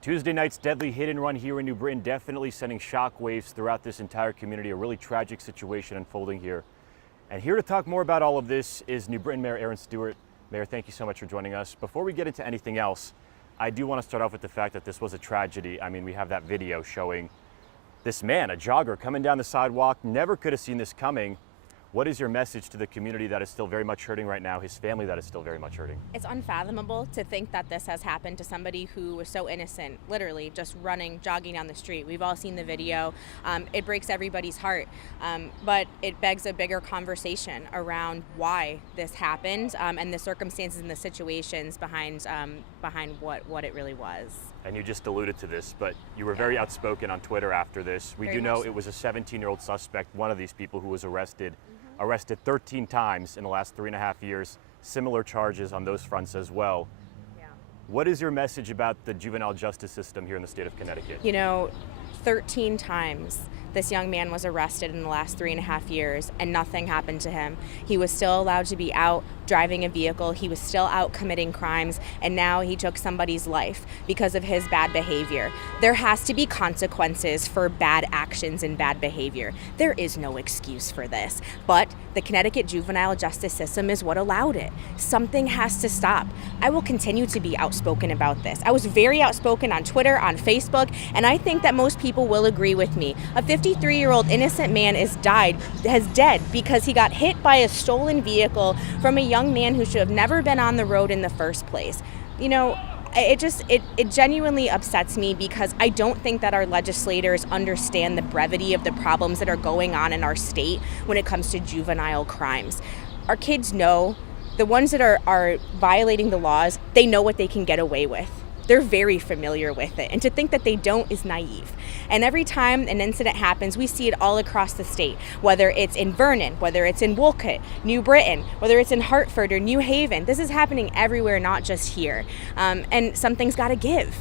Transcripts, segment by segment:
Tuesday night's deadly hit and run here in New Britain definitely sending shockwaves throughout this entire community. A really tragic situation unfolding here. And here to talk more about all of this is New Britain Mayor Erin Stewart. Mayor, thank you so much for joining us. Before we get into anything else, I do want to start off with the fact that this was a tragedy. I mean, we have that video showing this man, a jogger, coming down the sidewalk, never could have seen this coming. What is your message to the community that is still very much hurting right now, his family that is still very much hurting? It's unfathomable to think that this has happened to somebody who was so innocent, literally just running, jogging down the street. We've all seen the video. It breaks everybody's heart, but it begs a bigger conversation around why this happened and the circumstances and the situations behind what it really was. And you just alluded to this, but you were very outspoken on Twitter after this. We do know it was a 17-year-old suspect, one of these people who was arrested 13 times in the last 3.5 years, similar charges on those fronts as well. Yeah. What is your message about the juvenile justice system here in the state of Connecticut? You know, 13 times this young man was arrested in the last 3.5 years and nothing happened to him. He was still allowed to be out driving a vehicle. He was still out committing crimes, and now he took somebody's life because of his bad behavior. There has to be consequences for bad actions and bad behavior. There is no excuse for this, but the Connecticut juvenile justice system is what allowed it. Something has to stop. I will continue to be outspoken about this. I was very outspoken on Twitter, on Facebook, and I think that most people will agree with me. A 53-year-old innocent man is dead because he got hit by a stolen vehicle from a young man who should have never been on the road in the first place. You know, it genuinely upsets me because I don't think that our legislators understand the brevity of the problems that are going on in our state when it comes to juvenile crimes. Our kids know, the ones that are violating the laws, they know what they can get away with. They're very familiar with it. And to think that they don't is naive. And every time an incident happens, we see it all across the state, whether it's in Vernon, whether it's in Wolcott, New Britain, whether it's in Hartford or New Haven. This is happening everywhere, not just here. And something's got to give.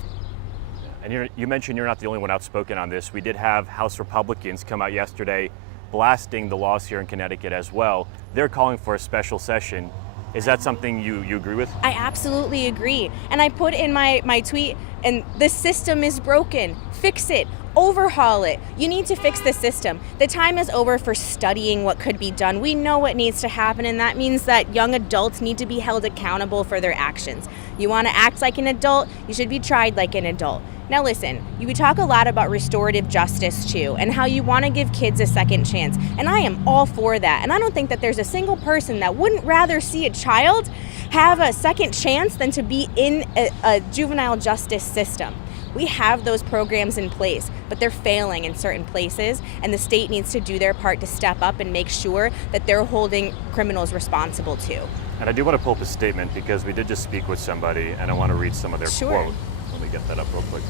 And you mentioned you're not the only one outspoken on this. We did have House Republicans come out yesterday blasting the laws here in Connecticut as well. They're calling for a special session. Is that something you agree with? I absolutely agree. And I put in my tweet, and the system is broken. Fix it. Overhaul it. You need to fix the system. The time is over for studying what could be done. We know what needs to happen, and that means that young adults need to be held accountable for their actions. You want to act like an adult, you should be tried like an adult. Now listen, we talk a lot about restorative justice too, and how you want to give kids a second chance, and I am all for that. And I don't think that there's a single person that wouldn't rather see a child have a second chance than to be in a juvenile justice system. We have those programs in place, but they're failing in certain places, and the state needs to do their part to step up and make sure that they're holding criminals responsible too. And I do want to pull up a statement because we did just speak with somebody, and I want to read some of their quote. Let me get that up real quick.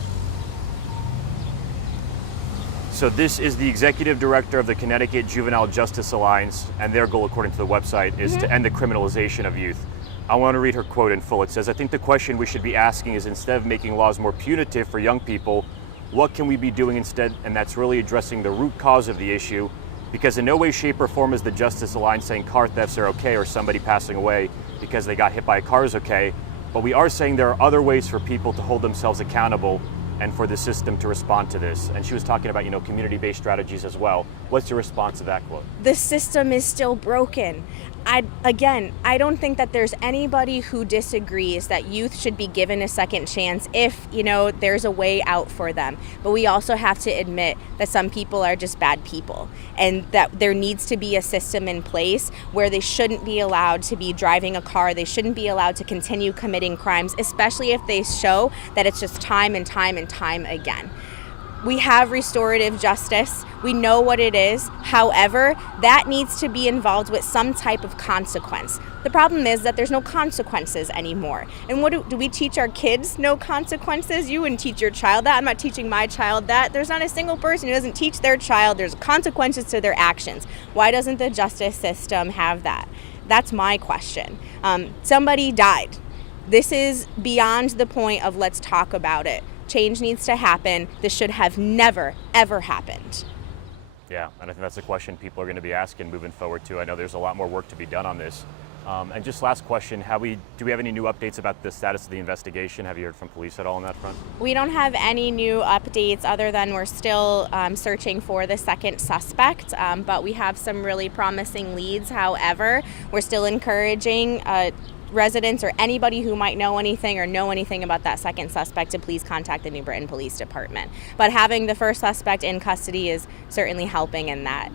So this is the executive director of the Connecticut Juvenile Justice Alliance, and their goal, according to the website, is to end the criminalization of youth. I want to read her quote in full. It says, "I think the question we should be asking is, instead of making laws more punitive for young people, what can we be doing instead?" And that's really addressing the root cause of the issue, because in no way, shape, or form is the Justice Alliance saying car thefts are okay or somebody passing away because they got hit by a car is okay. But we are saying there are other ways for people to hold themselves accountable and for the system to respond to this. And she was talking about, community-based strategies as well. What's your response to that quote? The system is still broken. I don't think that there's anybody who disagrees that youth should be given a second chance if, there's a way out for them. But we also have to admit that some people are just bad people, and that there needs to be a system in place where they shouldn't be allowed to be driving a car. They shouldn't be allowed to continue committing crimes, especially if they show that it's just time and time and time again. We have restorative justice. We know what it is. However, that needs to be involved with some type of consequence. The problem is that there's no consequences anymore. And what do we teach our kids? No consequences? You wouldn't teach your child that. I'm not teaching my child that. There's not a single person who doesn't teach their child there's consequences to their actions. Why doesn't the justice system have that? That's my question. Somebody died. This is beyond the point of let's talk about it. Change needs to happen. This should have never, ever happened. Yeah, and I think that's a question people are going to be asking moving forward too. I know there's a lot more work to be done on this. And just last question, do we have any new updates about the status of the investigation? Have you heard from police at all on that front? We don't have any new updates other than we're still searching for the second suspect, but we have some really promising leads. However, we're still encouraging residents or anybody who might know anything about that second suspect to please contact the New Britain Police Department. But having the first suspect in custody is certainly helping in that